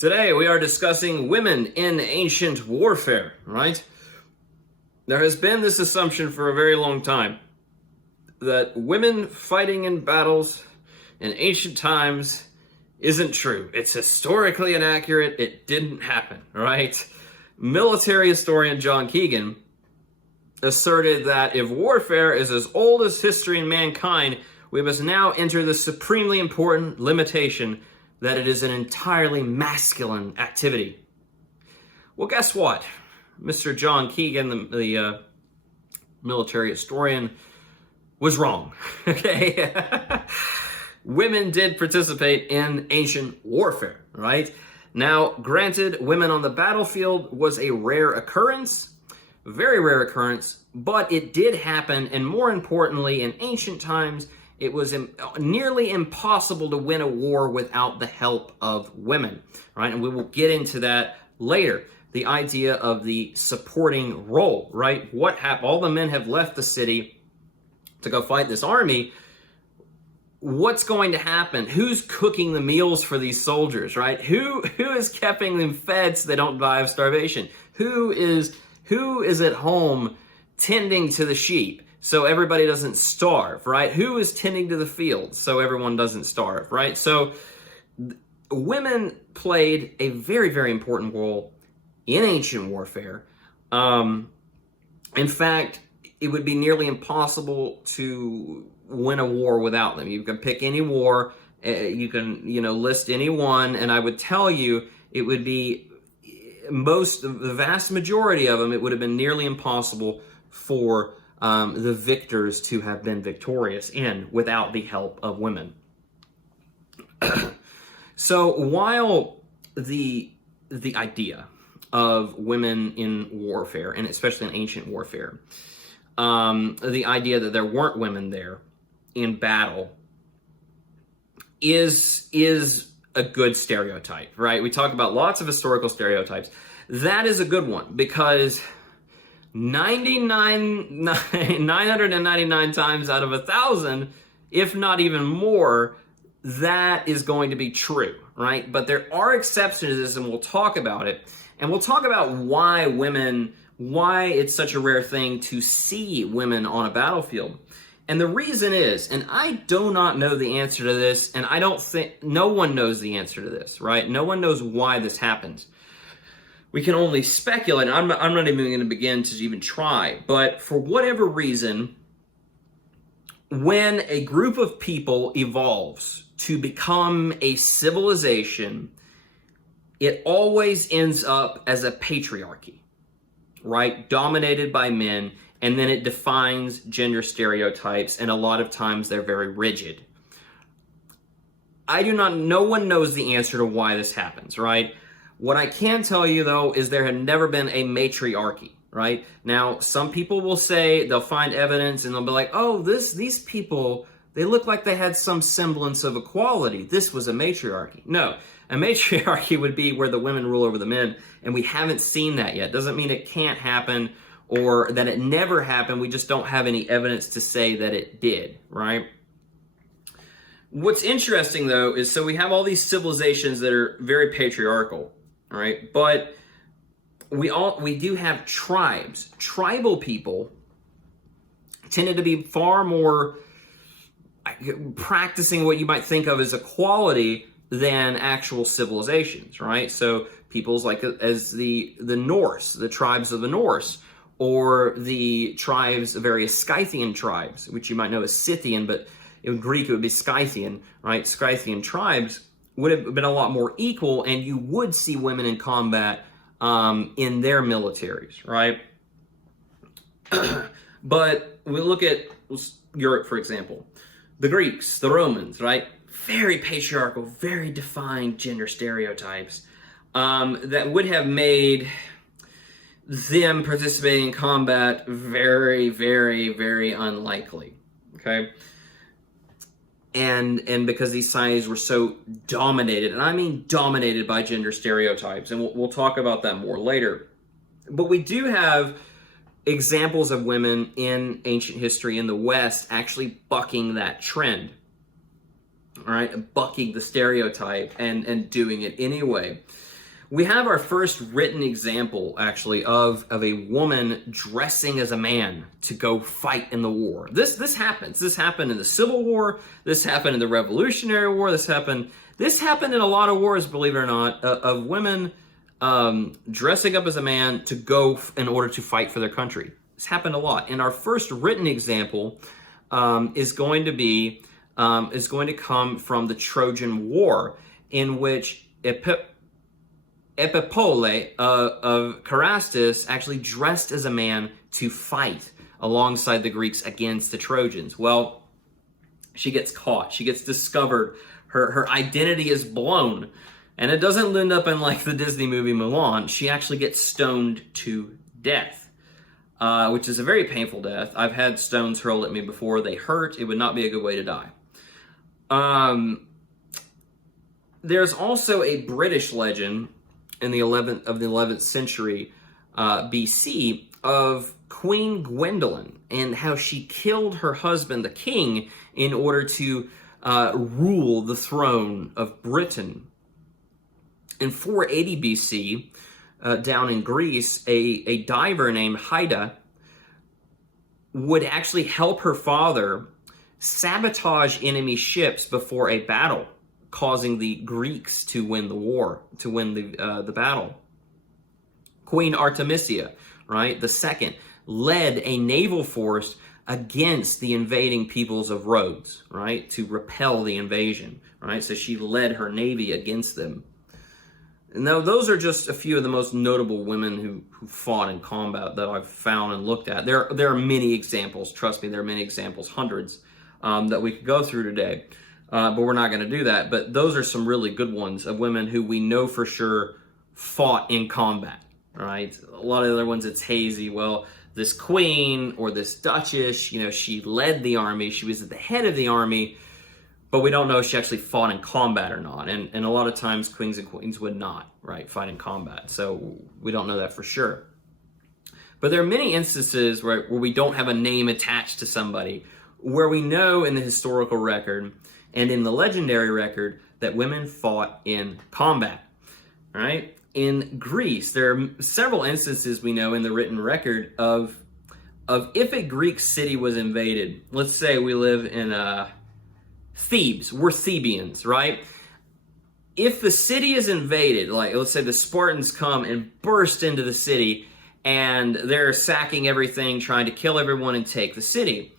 Today we are discussing women in ancient warfare, right? There has been this assumption for a very long time that women fighting in battles in ancient times isn't true. It's historically inaccurate. It didn't happen, right? Military historian John Keegan asserted that if warfare is as old as history and mankind, we must now enter the supremely important limitation that it is an entirely masculine activity. Well, guess what? Mr. John Keegan, the military historian, was wrong. Okay? Women did participate in ancient warfare, right? Now, granted, women on the battlefield was a rare occurrence, very rare occurrence, but it did happen, and more importantly, in ancient times, it was nearly impossible to win a war without the help of women, right? And we will get into that later. The idea of the supporting role, right? What happened? All the men have left the city to go fight this army. What's going to happen? Who's cooking the meals for these soldiers, right? Who is keeping them fed so they don't die of starvation? Who is at home tending to the sheep so everybody doesn't starve, right? Who is tending to the fields so everyone doesn't starve, right? So women played a very, very important role in ancient warfare. In fact, it would be nearly impossible to win a war without them. You can pick any war, you can, list any one, and I would tell you it would be the vast majority of them, it would have been nearly impossible for the victors to have been victorious in without the help of women. So while the idea of women in warfare, and especially in ancient warfare, the idea that there weren't women there in battle is a good stereotype, right? We talk about lots of historical stereotypes. That is a good one because 999 times out of 1,000, if not even more, that is going to be true, right? But there are exceptions to this, and we'll talk about it. And we'll talk about why it's such a rare thing to see women on a battlefield. And the reason is, and I do not know the answer to this, and I don't think, no one knows the answer to this, right? No one knows why this happens. We can only speculate. I'm not even going to begin to even try. But for whatever reason, when a group of people evolves to become a civilization, it always ends up as a patriarchy, right? Dominated by men, and then it defines gender stereotypes, and a lot of times they're very rigid. No one knows the answer to why this happens, right? What I can tell you, though, is there had never been a matriarchy, right? Now, some people will say, they'll find evidence and they'll be like, oh, these people, they look like they had some semblance of equality. This was a matriarchy. No, a matriarchy would be where the women rule over the men, and we haven't seen that yet. Doesn't mean it can't happen or that it never happened. We just don't have any evidence to say that it did, right? What's interesting, though, is so we have all these civilizations that are very patriarchal, all right? But we do have tribes. Tribal people tended to be far more practicing what you might think of as equality than actual civilizations, right? So peoples like as the Norse, the tribes of the Norse, or the tribes, various Scythian tribes, which you might know as Scythian, but in Greek it would be Scythian, right? Scythian tribes would have been a lot more equal, and you would see women in combat in their militaries, right? But we look at Europe, for example. The Greeks, the Romans, right? Very patriarchal, very defined gender stereotypes that would have made them participating in combat very, very, very unlikely, okay? And because these societies were so dominated, and I mean dominated by gender stereotypes, and we'll talk about that more later. But we do have examples of women in ancient history in the West actually bucking that trend. all right, bucking the stereotype and doing it anyway. We have our first written example, actually, of a woman dressing as a man to go fight in the war. This happens. This happened in the Civil War. This happened in the Revolutionary War. This happened in a lot of wars, believe it or not, of women dressing up as a man to go in order to fight for their country. This happened a lot. And our first written example is going to come from the Trojan War, in which Epipole of Carastus actually dressed as a man to fight alongside the Greeks against the Trojans. Well, she gets caught. She gets discovered. Her identity is blown. And it doesn't end up in like the Disney movie Mulan. She actually gets stoned to death, which is a very painful death. I've had stones hurled at me before. They hurt. It would not be a good way to die. There's also a British legend in the 11th century BC of Queen Gwendolyn and how she killed her husband, the king, in order to rule the throne of Britain. In 480 BC, down in Greece, a diver named Haida would actually help her father sabotage enemy ships before a battle, causing the Greeks to win the war, to win the battle. Queen Artemisia, right, the second, led a naval force against the invading peoples of Rhodes, right, to repel the invasion, right? So she led her navy against them. Now, those are just a few of the most notable women who fought in combat that I've found and looked at. There are many examples, trust me, there are many examples, hundreds, that we could go through today. But we're not going to do that. But those are some really good ones of women who we know for sure fought in combat, right? A lot of the other ones, it's hazy. Well, this queen or this duchess, she led the army. She was at the head of the army, but we don't know if she actually fought in combat or not. And a lot of times, kings and queens would not, right, fight in combat. So we don't know that for sure. But there are many instances where we don't have a name attached to somebody, where we know in the historical record and in the legendary record that women fought in combat, right? In Greece, there are several instances we know in the written record of if a Greek city was invaded. Let's say we live in Thebes, we're Thebians, right? If the city is invaded, like let's say the Spartans come and burst into the city and they're sacking everything, trying to kill everyone and take the city.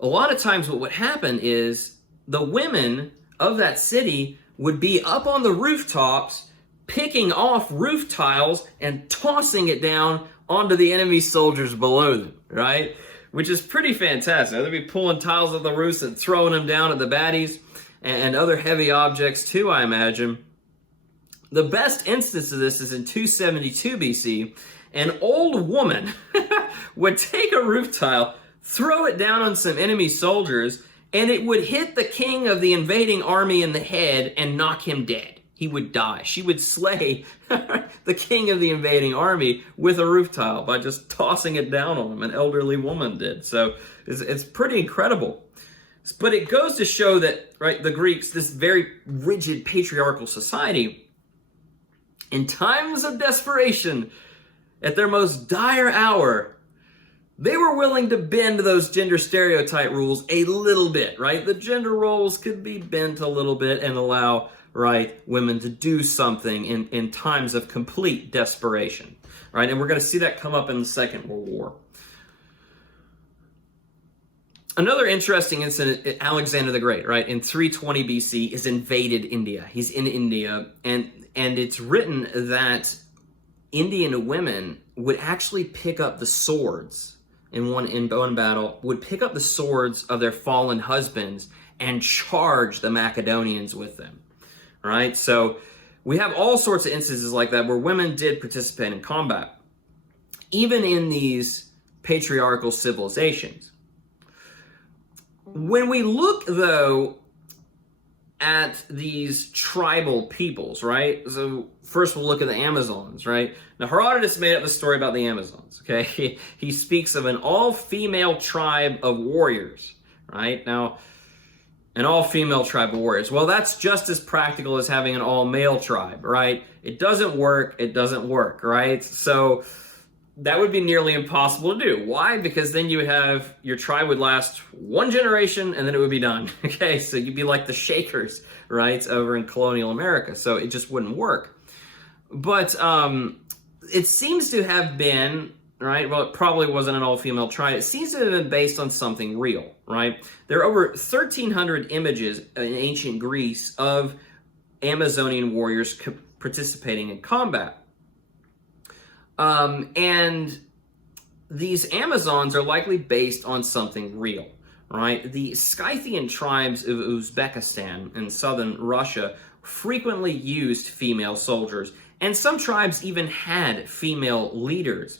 A lot of times what would happen is the women of that city would be up on the rooftops, picking off roof tiles and tossing it down onto the enemy soldiers below them, right? Which is pretty fantastic. They'd be pulling tiles off the roofs and throwing them down at the baddies and other heavy objects too, I imagine. The best instance of this is in 272 BC. An old woman would take a roof tile, throw it down on some enemy soldiers, and it would hit the king of the invading army in the head and knock him dead. He would die. She would slay the king of the invading army with a roof tile by just tossing it down on him. An elderly woman did. So it's pretty incredible. But it goes to show that, right, the Greeks, this very rigid patriarchal society, in times of desperation, at their most dire hour, they were willing to bend those gender stereotype rules a little bit, right? The gender roles could be bent a little bit and allow, right, women to do something in times of complete desperation, right? And we're going to see that come up in the Second World War. Another interesting incident, Alexander the Great, right, in 320 BC, is invaded India. He's in India, and it's written that Indian women would actually pick up the swords in one battle, would pick up the swords of their fallen husbands and charge the Macedonians with them, right? So we have all sorts of instances like that where women did participate in combat, even in these patriarchal civilizations. When we look, though, at these tribal peoples, right? So first we'll look at the Amazons, right? Now Herodotus made up a story about the Amazons, okay? He speaks of an all-female tribe of warriors, right? Now, an all-female tribe of warriors. Well, that's just as practical as having an all-male tribe, right? It doesn't work, right? So that would be nearly impossible to do. Why? Because then you would have, your tribe would last one generation and then it would be done. Okay, so you'd be like the Shakers, right, over in colonial America. So it just wouldn't work. But it seems to have been, right, well, it probably wasn't an all-female tribe. It seems to have been based on something real, right? There are over 1,300 images in ancient Greece of Amazonian warriors participating in combat. And these Amazons are likely based on something real, right? The Scythian tribes of Uzbekistan and southern Russia frequently used female soldiers, and some tribes even had female leaders.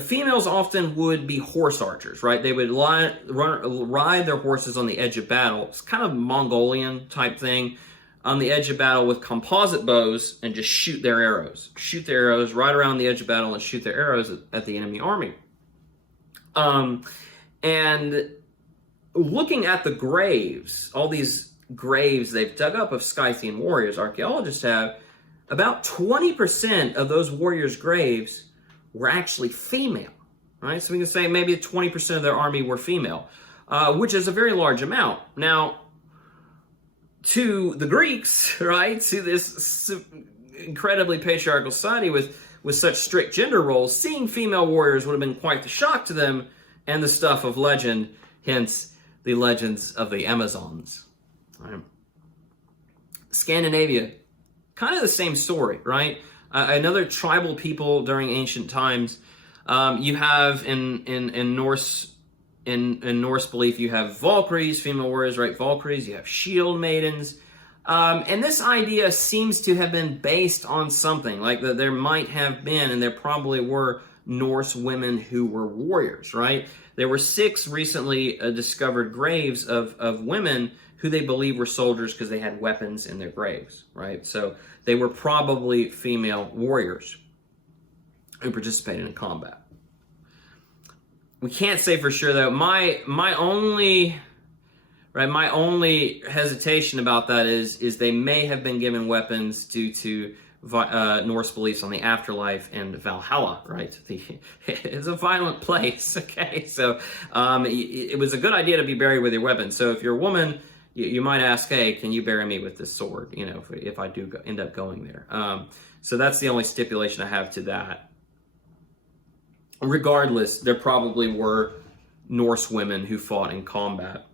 Females often would be horse archers, right? They would ride their horses on the edge of battle. It's kind of Mongolian type thing. On the edge of battle with composite bows and just shoot their arrows. Shoot their arrows right around the edge of battle and shoot their arrows at the enemy army. And looking at the graves, all these graves they've dug up of Scythian warriors, archaeologists have, about 20% of those warriors' graves were actually female, right? So we can say maybe 20% of their army were female, which is a very large amount. Now, to the Greeks, right, to this incredibly patriarchal society with such strict gender roles, seeing female warriors would have been quite the shock to them and the stuff of legend, hence the legends of the Amazons. Right. Scandinavia, kind of the same story, right? Another tribal people during ancient times. You have in Norse belief, you have Valkyries, female warriors, right? Valkyries. You have shield maidens, and this idea seems to have been based on something like that. There might have been, and there probably were, Norse women who were warriors, right? There were 6 recently discovered graves of women who they believe were soldiers because they had weapons in their graves, right? So they were probably female warriors who participated in combat. We can't say for sure though. My only hesitation about that is they may have been given weapons due to Norse beliefs on the afterlife and Valhalla, right? It's a violent place, okay? So it was a good idea to be buried with your weapons. So if you're a woman, you might ask, hey, can you bury me with this sword, you know, if I do end up going there. So that's the only stipulation I have to that. Regardless, there probably were Norse women who fought in combat.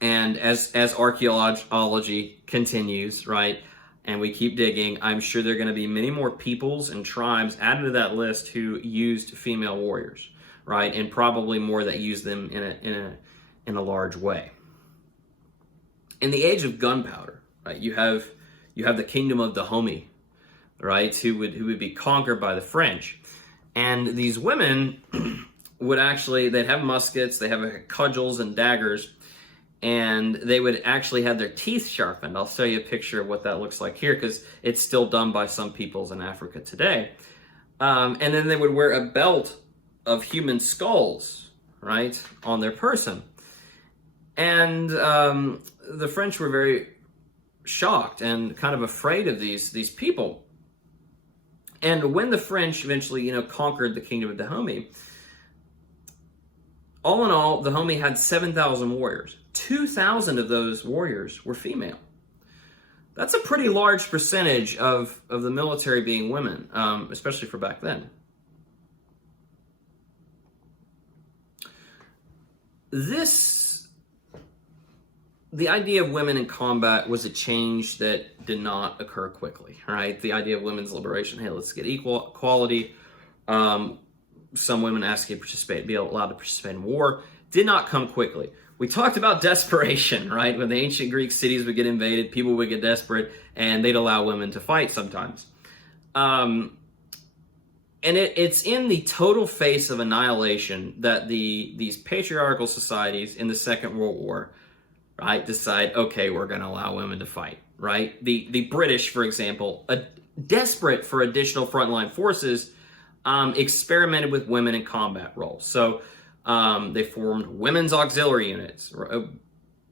And as archaeology continues, right, and we keep digging, I'm sure there are going to be many more peoples and tribes added to that list who used female warriors, right, and probably more that used them in a large way. In the age of gunpowder, right, you have the kingdom of Dahomey, right, who would be conquered by the French, and these women they'd have muskets, they have cudgels and daggers, and they would actually have their teeth sharpened. I'll show you a picture of what that looks like here because it's still done by some peoples in Africa today. And then they would wear a belt of human skulls, right, on their person. And the French were very shocked and kind of afraid of these people. And when the French eventually, conquered the kingdom of Dahomey, all in all, Dahomey had 7,000 warriors. 2,000 of those warriors were female. That's a pretty large percentage of the military being women, especially for back then. The idea of women in combat was a change that did not occur quickly, right? The idea of women's liberation, hey, let's get equality. Some women asked to be allowed to participate in war, did not come quickly. We talked about desperation, right? When the ancient Greek cities would get invaded, people would get desperate, and they'd allow women to fight sometimes. And it's in the total face of annihilation that these patriarchal societies in the Second World War, right, decide, okay, we're going to allow women to fight, right? The British, for example, desperate for additional frontline forces, experimented with women in combat roles. So They formed women's auxiliary units.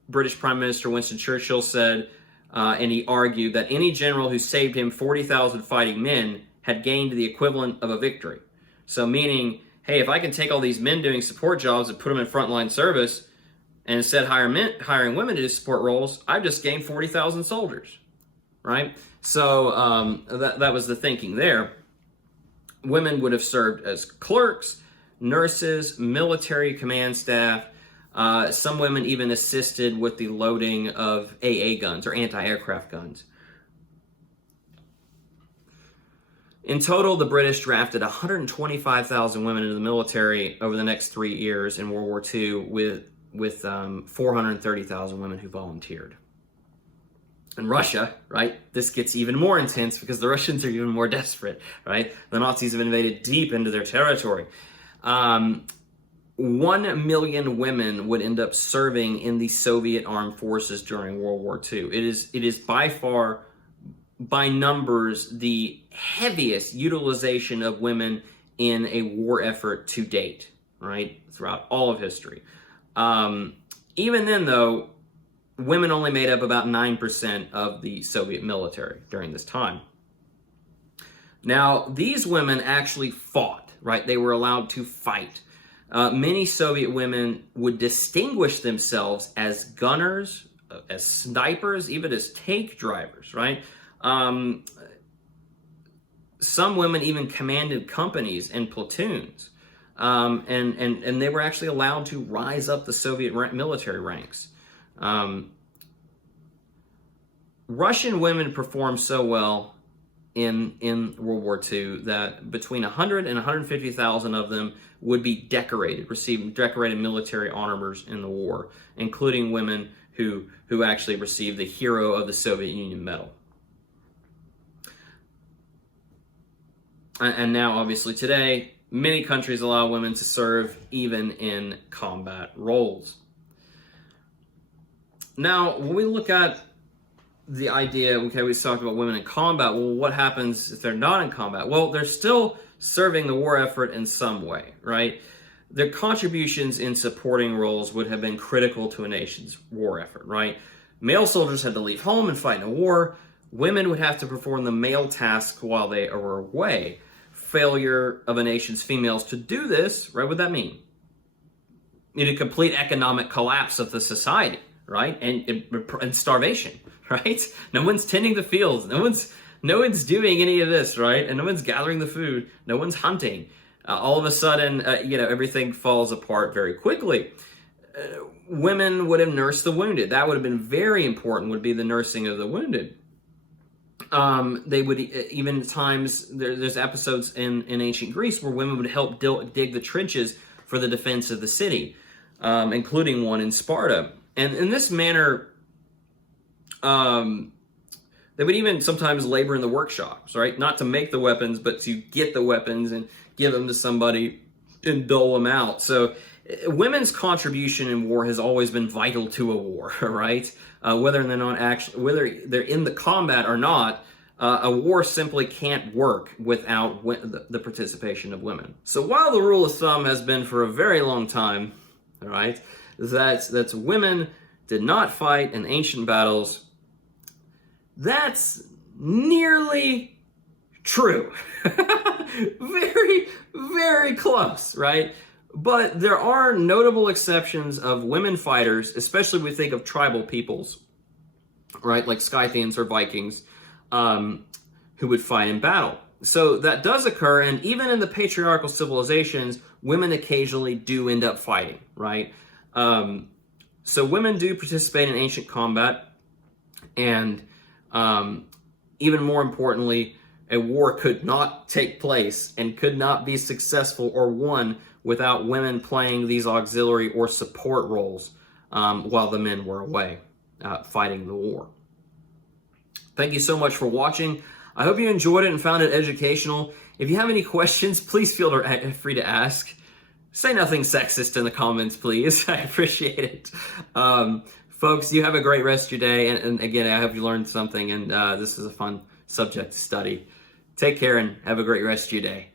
British Prime Minister Winston Churchill said, and he argued that any general who saved him 40,000 fighting men had gained the equivalent of a victory. So meaning, hey, if I can take all these men doing support jobs and put them in frontline service, and instead hiring women to do support roles, I've just gained 40,000 soldiers, right? So that was the thinking there. Women would have served as clerks, nurses, military command staff. Some women even assisted with the loading of AA guns or anti-aircraft guns. In total, the British drafted 125,000 women into the military over the next 3 years in World War II with 430,000 women who volunteered. In Russia, right, this gets even more intense because the Russians are even more desperate, right? The Nazis have invaded deep into their territory. 1 million women would end up serving in the Soviet armed forces during World War II. It is by far, by numbers, the heaviest utilization of women in a war effort to date, right, throughout all of history. Even then, though, women only made up about 9% of the Soviet military during this time. Now, these women actually fought, right? They were allowed to fight. Many Soviet women would distinguish themselves as gunners, as snipers, even as tank drivers, right? Some women even commanded companies and platoons. And they were actually allowed to rise up the Soviet military ranks. Russian women performed so well in World War II that between 100 and 150,000 of them would be decorated, receiving decorated military honors in the war, including women who actually received the Hero of the Soviet Union medal. And now, obviously, today, many countries allow women to serve even in combat roles. Now, when we look at the idea, okay, we talked about women in combat. Well, what happens if they're not in combat? Well, they're still serving the war effort in some way, right? Their contributions in supporting roles would have been critical to a nation's war effort, right? Male soldiers had to leave home and fight in a war. Women would have to perform the male tasks while they were away. Failure of a nation's females to do this, right? What would that mean? A complete economic collapse of the society, right? And starvation, right? No one's tending the fields. No one's doing any of this, right? And no one's gathering the food. No one's hunting. All of a sudden, everything falls apart very quickly. Women would have nursed the wounded. That would have been very important, would be the nursing of the wounded. They would even times, there's episodes in ancient Greece where women would help dig the trenches for the defense of the city, including one in Sparta. And in this manner, they would even sometimes labor in the workshops, right? Not to make the weapons, but to get the weapons and give them to somebody and dole them out. So women's contribution in war has always been vital to a war, right? Whether they're in the combat or not, a war simply can't work without the participation of women. So while the rule of thumb has been for a very long time, right, that women did not fight in ancient battles, that's nearly true. Very, very close, right? But there are notable exceptions of women fighters, especially when we think of tribal peoples, right, like Scythians or Vikings, who would fight in battle. So that does occur, and even in the patriarchal civilizations, women occasionally do end up fighting, right? So women do participate in ancient combat, and even more importantly, a war could not take place and could not be successful or won without women playing these auxiliary or support roles while the men were away fighting the war. Thank you so much for watching. I hope you enjoyed it and found it educational. If you have any questions, please feel free to ask. Say nothing sexist in the comments, please. I appreciate it. Folks, you have a great rest of your day. And again, I hope you learned something, and this is a fun subject to study. Take care and have a great rest of your day.